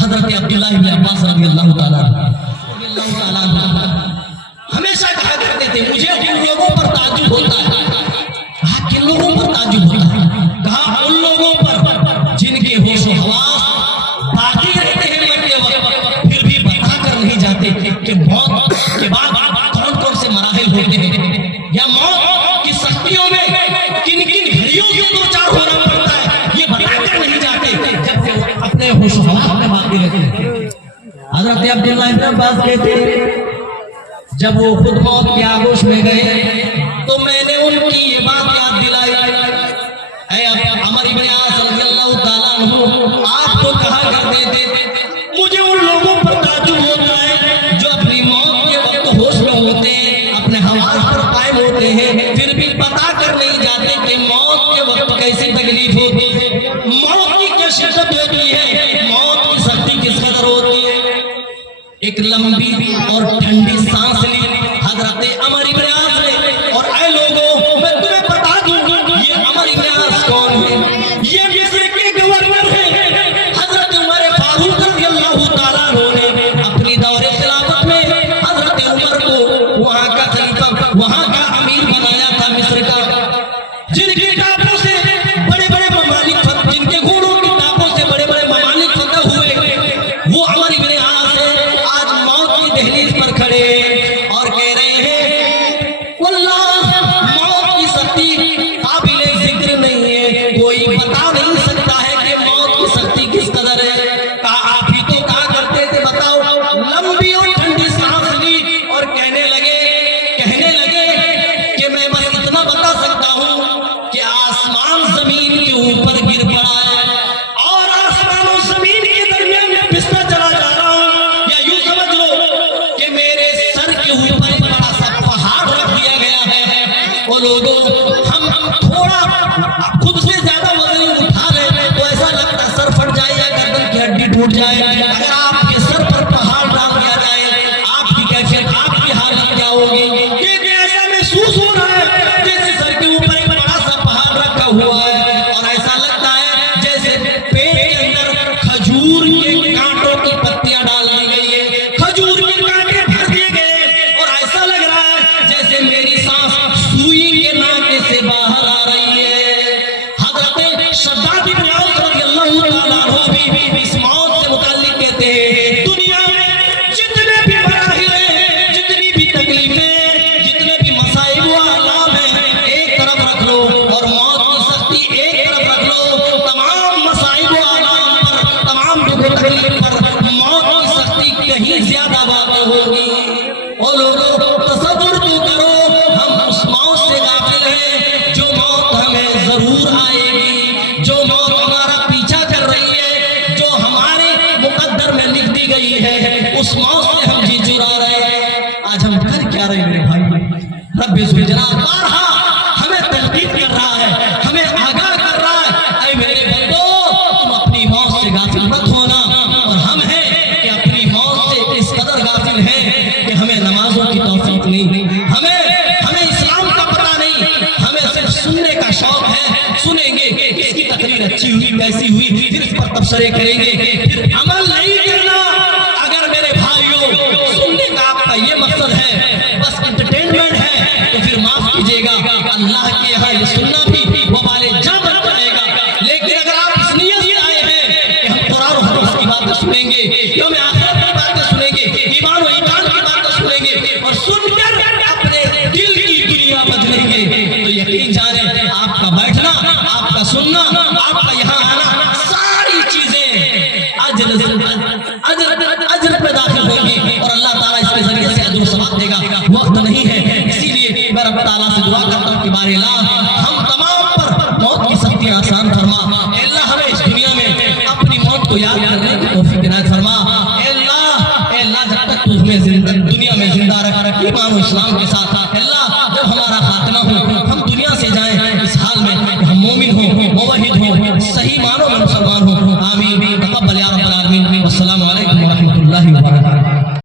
हजरत अब्दुल्लाह इब्न अब्बास रज़ियल्लाहु ताला हमेशा कहा करते थे, मुझे किन लोगों पर ताज्जुब होता है। कहा किन लोगों पर ताज्जुब होता है? कहा उन लोगों पर जिनके होश व हवास बाकी रहते हैं मरते वक्त, फिर भी बता कर नहीं जाते कि मौत के बाद कौन कौन से मराहिल होते हैं, या मौत की सख्तियों में किन किन घड़ियों से दो चार होना पड़ता है, ये बता कर नहीं जाते जब अपने होश व हवास में बाकी रहते हैं। हजरत अब्दुल्लाह इब्न अब्बास कहते हैं, जब वो खुद मौत के आगोश में गए तो मैंने उनकी ये बात याद दिलाई, अमर इब्न आस रज़ियल्लाहु ताला अन्हु, आप तो कहा करते थे मुझे उन लोगों पर ताज्जुब होता है जो अपनी मौत के वक्त होश में होते हैं, अपने हवास पर कायम होते हैं, फिर भी बता कर नहीं जाते कि मौत के वक्त कैसी तकलीफ होती है, मौत की क्या शिद्दत होती है, मौत की सख्ती किस कदर होती है। एक लंबी और ठंडी सांस ली हजरत अमर इब्न आस ने, और ऐ लोगों मैं तुम्हें बता दूं ये अमर इब्न आस कौन है, ये मिस्र के गवर्नर हैं। हजरत उमर फारूक रज़ियल्लाहु ताला अन्हु ने अपनी दौरे खिलाफत में हजरत उमर को वहां का खलीफा, वहां का अमीर बनाया था मिस्र का, जिनके टापों से बड़े बड़े ममालिक, जिनके घोड़ों के टापों से बड़े बड़े ममालिक फतह हुए, वो अमर इब्न आस दहलीज पर खड़े और कह रहे हैं वल्लाह मौत की सख्ती काबिल जिक्र नहीं है, कोई बता नहीं सकता है कि मौत की सख्ती किस कदर है। कहा आप ही तो कहा करते थे, बताओ। लंबी और ठंडी सांस ली और कहने लगे कि मैं बस इतना बता सकता हूं कि आसमान जमीन के ऊपर गिर पड़ा है और आसमान और जमीन के दरमियान में फिसला चला जा रहा हूं, या यूं समझ लो कि मेरे सर के ऊपर एक बड़ा सा पहाड़ रख दिया गया है। वो लोगों हम थोड़ा खुद से ज्यादा वजन उठा रहे तो ऐसा लगता है सर फट जाए या गर्दन की हड्डी टूट जाए। अगर आपके सर पर पहाड़ डाल दिया जाए आपकी कैफियत, आपकी हालत क्या होगी? क्योंकि ऐसा महसूस हो रहा है जैसे सर के ऊपर एक बड़ा सा पहाड़ रखा हुआ है, और ऐसा लगता है जैसे पेट के अंदर खजूर के कांटों की पत्तियां डाल दी गई है, खजूर के कांटे भर दिए गए, और ऐसा लग रहा है जैसे मेरी सांस सुई के नाके से बाहर आ रही है। हजरत शद्दाद इब्न औस रज़ियल्लाहु ताला अन्हु भी इस मौत से मुताल्लिक कहते हैं, दुनिया में जितने भी मराहिल हैं, जितनी भी तकलीफें, जितने भी मसाइब व आलाम हैं, एक तरफ रख लो और मौत की सख्ती एक तरफ रख लो। तमाम मसाइब व आलाम पर, तमाम दुख तकलीफ पर मौत की सख्ती कहीं ज्यादा वाक़ होगी। और लोगों तसव्वुर तो करो, हम उस मौत से गाफिल हैं जो मौत हमें जरूर आएगी, जो मौत हमारा पीछा कर रही है, जो हमारे मुकद्दर में लिख दी गई है, उस मौत से हम जी चुरा रहे हैं। आज हम कर क्या रहे हैं भाई? रब्बे ज़ुल जलाल बारहा हमें तहकीक कर रहा है, हमें आगाह कर रहा है, ऐ मेरे बंदो तुम अपनी मौत से गाफिल मत होना। और हम हैं कि अपनी मौत से इस कदर गाफिल हैं कि हमें नमाजों की तौफीक नहीं, हमें इस्लाम का पता नहीं, हमें सिर्फ सुनने का शौक है। सुनेंगे किसकी तकरीर अच्छी हुई, कैसी हुई, फिर इस पर तबसरे करेंगे, फिर अमल नहीं करना। अगर मेरे भाइयों सुनने का आपका ये मकसद है, बस एंटरटेनमेंट है, तो फिर माफ कीजिएगा, अल्लाह के यहाँ ये सुनना भी वबाले जा बन जाएगा। लेकिन अगर आप इस नियत से आए हैं कि हम कुरान और हदीस की बातें सुनेंगे, यौम आखिरत की बातें सुनेंगे, ईमान और ईमान की बातें सुनेंगे, और सुनकर अपने दिल की दुनिया बदलेंगे, तो यकीन जाने आपका बैठना, आपका सुनना, आपका यहाँ आना, सारी चीजें अजर पे दाखिल होगी और अल्लाह ताला इसके जरिए से अजर सवाब देगा। वक्त नहीं है, इसीलिए मैं रब ताला से दुआ करता हूँ कि बारे अल्लाह हम तमाम पर मौत की सख्ती आसान फरमा। अल्लाह हमें इस दुनिया में अपनी मौत को याद करने की तौफीक इनायत फरमा। अल्लाह जब तक तुझमें दुनिया में जिंदा रख ईमान और इस्लाम के साथ, अल्लाह